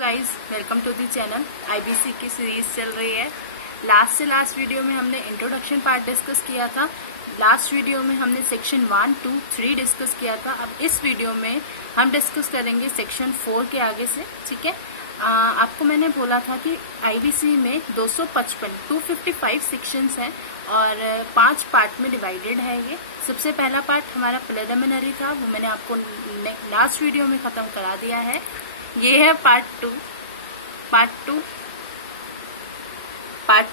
Guys, welcome to the channel. IBC की series चल रही है। लास्ट से लास्ट वीडियो में हमने इंट्रोडक्शन पार्ट डिस्कस किया था। लास्ट वीडियो में हमने सेक्शन 1, 2, 3 डिस्कस किया था। अब इस वीडियो में हम डिस्कस करेंगे सेक्शन 4 के आगे से। ठीक है, आपको मैंने बोला था कि आईबीसी में 255 सेक्शंस हैं और 5 पार्ट में डिवाइडेड है। ये सबसे पहला पार्ट हमारा प्रिलिमिनरी था, वो मैंने आपको लास्ट वीडियो में ख़त्म करा दिया है। ये है पार्ट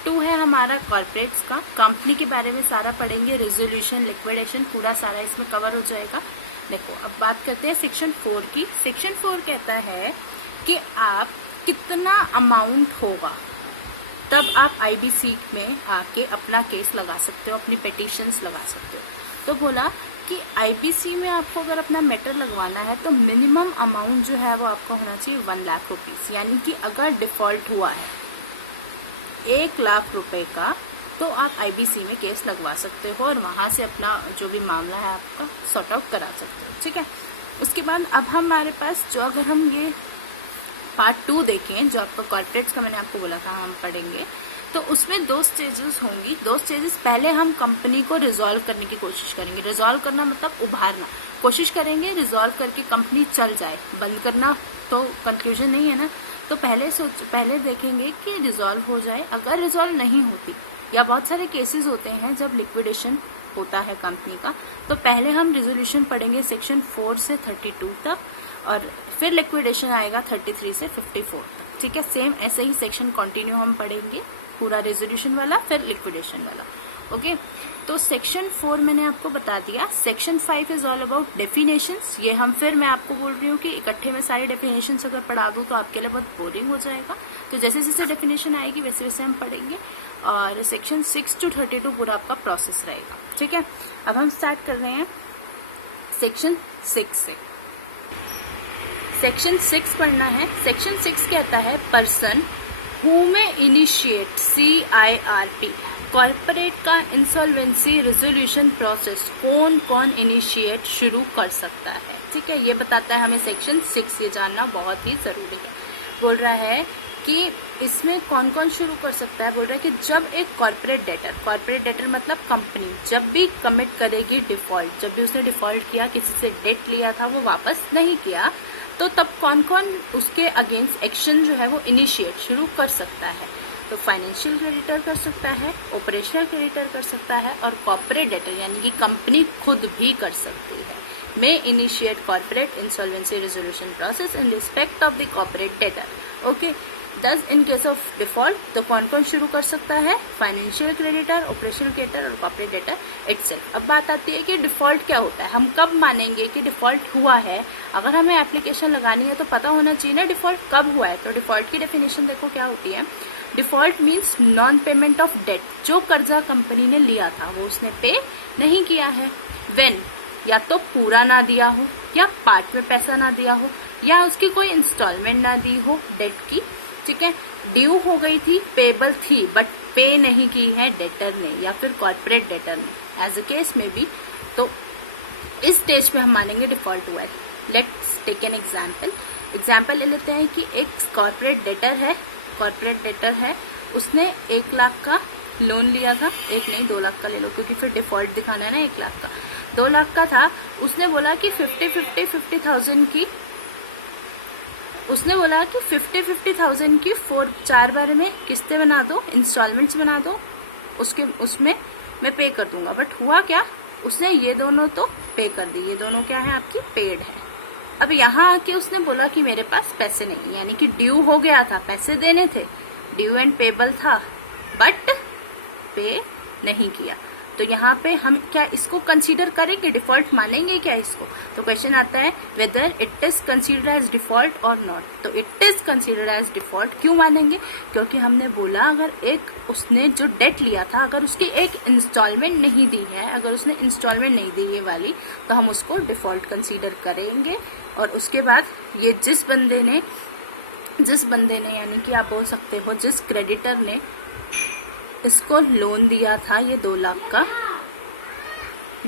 टू है हमारा कॉर्पोरेट्स का। कंपनी के बारे में सारा पढ़ेंगे, रेजोल्यूशन, लिक्विडेशन, पूरा सारा इसमें कवर हो जाएगा। देखो, अब बात करते हैं सेक्शन 4 की। सेक्शन 4 कहता है कि आप कितना अमाउंट होगा तब आप आईबीसी में आके अपना केस लगा सकते हो, अपनी पिटीशंस लगा सकते हो। तो बोला कि आईबीसी में आपको अगर अपना मैटर लगवाना है तो मिनिमम अमाउंट जो है वो आपका होना चाहिए 1 लाख रुपीस। यानी कि अगर डिफॉल्ट हुआ है 1 लाख रुपए का तो आप आईबीसी में केस लगवा सकते हो और वहां से अपना जो भी मामला है आपका सॉर्ट आउट करा सकते हो। ठीक है, उसके बाद अब हमारे पास जो, अगर हम ये पार्ट 2 देखें, जो आपका कॉर्पोरेट्स का मैंने आपको बोला था हम पढ़ेंगे, तो उसमें 2 स्टेजेस होंगी। 2 स्टेजेस, पहले हम कंपनी को रिजॉल्व करने की कोशिश करेंगे। रिजॉल्व करना मतलब उभारना, कोशिश करेंगे रिजॉल्व करके कंपनी चल जाए। बंद करना तो कंक्लूजन नहीं है ना। तो पहले देखेंगे कि रिजॉल्व हो जाए। अगर रिजॉल्व नहीं होती, या बहुत सारे केसेस होते हैं जब लिक्विडेशन होता है कंपनी का, तो पहले हम रेजोल्यूशन पढ़ेंगे सेक्शन 4 से 32 तक, और फिर लिक्विडेशन आएगा 33 से 54 तक। ठीक है, सेम ऐसे ही सेक्शन कंटिन्यू हम पढ़ेंगे, पूरा रेजोल्यूशन वाला फिर लिक्विडेशन वाला। ओके, तो सेक्शन 4 मैंने आपको बता दिया। Section 5 is all about definitions. ये हम फिर मैं आपको बोल रही हूँ कि इकट्ठे में सारी डेफिनेशंस अगर पढ़ा दूँ तो आपके लिए बहुत बोरिंग हो जाएगा। तो जैसे जैसे डेफिनेशन आएगी वैसे वैसे हम पढ़ेंगे। और सेक्शन 6 to 32 पूरा आपका प्रोसेस रहेगा। ठीक है, अब हम स्टार्ट कर रहे हैं सेक्शन 6 से। सेक्शन 6 पढ़ना है। सेक्शन 6 कहता है पर्सन हु में इनिशिएट CIRP, कॉर्पोरेट का इंसॉल्वेंसी रेजोल्यूशन प्रोसेस कौन कौन इनिशिएट शुरू कर सकता है। ठीक है, ये बताता है हमें सेक्शन 6। ये जानना बहुत ही जरूरी है। बोल रहा है कि इसमें कौन कौन शुरू कर सकता है। बोल रहा है कि जब एक कॉर्पोरेट डेटर मतलब कंपनी जब भी कमिट करेगी डिफॉल्ट, जब भी उसने डिफॉल्ट किया, किसी से डेट लिया था वो वापस नहीं किया, तो तब कौन कौन उसके अगेंस्ट एक्शन जो है वो इनिशिएट शुरू कर सकता है। तो फाइनेंशियल क्रेडिटर कर सकता है, ऑपरेशनल क्रेडिटर कर सकता है, और कॉर्पोरेट डेटर यानी कि कंपनी खुद भी कर सकती है। May initiate corporate insolvency resolution process in respect of the corporate debtor. Okay, thus in case of default तो कौन कौन शुरू कर सकता है? फाइनेंशियल क्रेडिटर, ऑपरेशनल क्रेडिटर और कॉर्पोरेट डेटर इटसेल्फ। अब बात आती है कि डिफॉल्ट क्या होता है, हम कब मानेंगे कि डिफॉल्ट हुआ है। अगर हमें एप्लीकेशन लगानी है तो पता होना चाहिए ना डिफॉल्ट कब हुआ है। तो डिफॉल्ट की डेफिनेशन देखो क्या होती है। Default means non payment of debt. जो कर्जा कंपनी ने लिया था वो उसने पे नहीं किया है। व्हेन, या तो पूरा ना दिया हो, या पार्ट में पैसा ना दिया हो, या उसकी कोई इंस्टॉलमेंट ना दी हो डेट की। ठीक है, ड्यू हो गई थी, पेबल थी, बट पे नहीं की है डेटर ने या फिर कॉर्पोरेट डेटर ने, एज अ केस में भी। तो इस स्टेज पे हम मानेंगे डिफॉल्ट हुआ है। लेट्स टेक एन एग्जाम्पल ले लेते हैं कि एक कॉर्पोरेट डेटर है, उसने 1 लाख का लोन लिया था। 1 नहीं 2 लाख का ले लो, क्योंकि फिर डिफॉल्ट दिखाना है ना। 1 लाख का, 2 लाख का था। उसने बोला कि 50,000 की, उसने बोला कि 50,000 की 4 बार में किस्तें बना दो, इंस्टॉलमेंट्स बना दो, उसमें मैं पे कर दूंगा। बट हुआ क्या, उसने ये दोनों तो पे कर दी। ये दोनों क्या है आपकी, पेड है। अब यहाँ आके उसने बोला कि मेरे पास पैसे नहीं, यानी कि ड्यू हो गया था, पैसे देने थे, ड्यू एंड पेबल था, बट पे नहीं किया। तो यहाँ पे हम क्या इसको कंसीडर करेंगे, डिफॉल्ट मानेंगे क्या इसको? तो क्वेश्चन आता है whether it is considered as default और नॉट। तो it is considered as default. क्यों मानेंगे? क्योंकि हमने बोला अगर एक उसने जो डेट लिया था, अगर उसकी एक इंस्टॉलमेंट नहीं दी है, अगर उसने इंस्टॉलमेंट नहीं दी ये वाली, तो हम उसको डिफॉल्ट कंसीडर करेंगे। और उसके बाद ये जिस बंदे ने यानी कि आप बोल सकते हो जिस क्रेडिटर ने इसको लोन दिया था, ये 2 लाख का,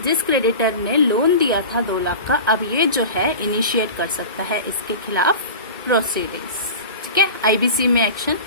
जिस क्रेडिटर ने लोन दिया था 2 लाख का, अब ये जो है इनिशिएट कर सकता है इसके खिलाफ प्रोसीडिंग्स। ठीक है, आईबीसी में एक्शन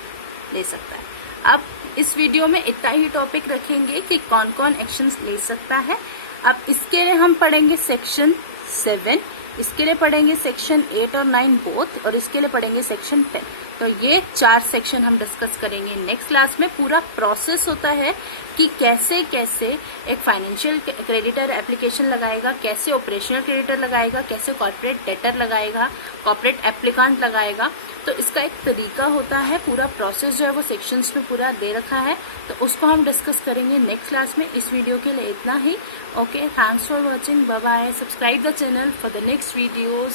ले सकता है। अब इस वीडियो में इतना ही टॉपिक रखेंगे कि कौन कौन एक्शंस ले सकता है। अब इसके लिए हम पढ़ेंगे सेक्शन 7, इसके लिए पढ़ेंगे सेक्शन 8 और 9 बोथ, और इसके लिए पढ़ेंगे सेक्शन 10। तो ये 4 सेक्शन हम डिस्कस करेंगे नेक्स्ट क्लास में। पूरा प्रोसेस होता है कि कैसे कैसे एक फाइनेंशियल क्रेडिटर एप्लीकेशन लगाएगा, कैसे ऑपरेशनल क्रेडिटर लगाएगा, कैसे कॉर्पोरेट डेटर लगाएगा, कॉर्पोरेट एप्लीकांट लगाएगा। तो इसका एक तरीका होता है, पूरा प्रोसेस जो है वो सेक्शंस में पूरा दे रखा है, तो उसको हम डिस्कस करेंगे नेक्स्ट क्लास में। इस वीडियो के लिए इतना ही। Okay, thanks for watching, bye bye. Subscribe the channel for the next videos.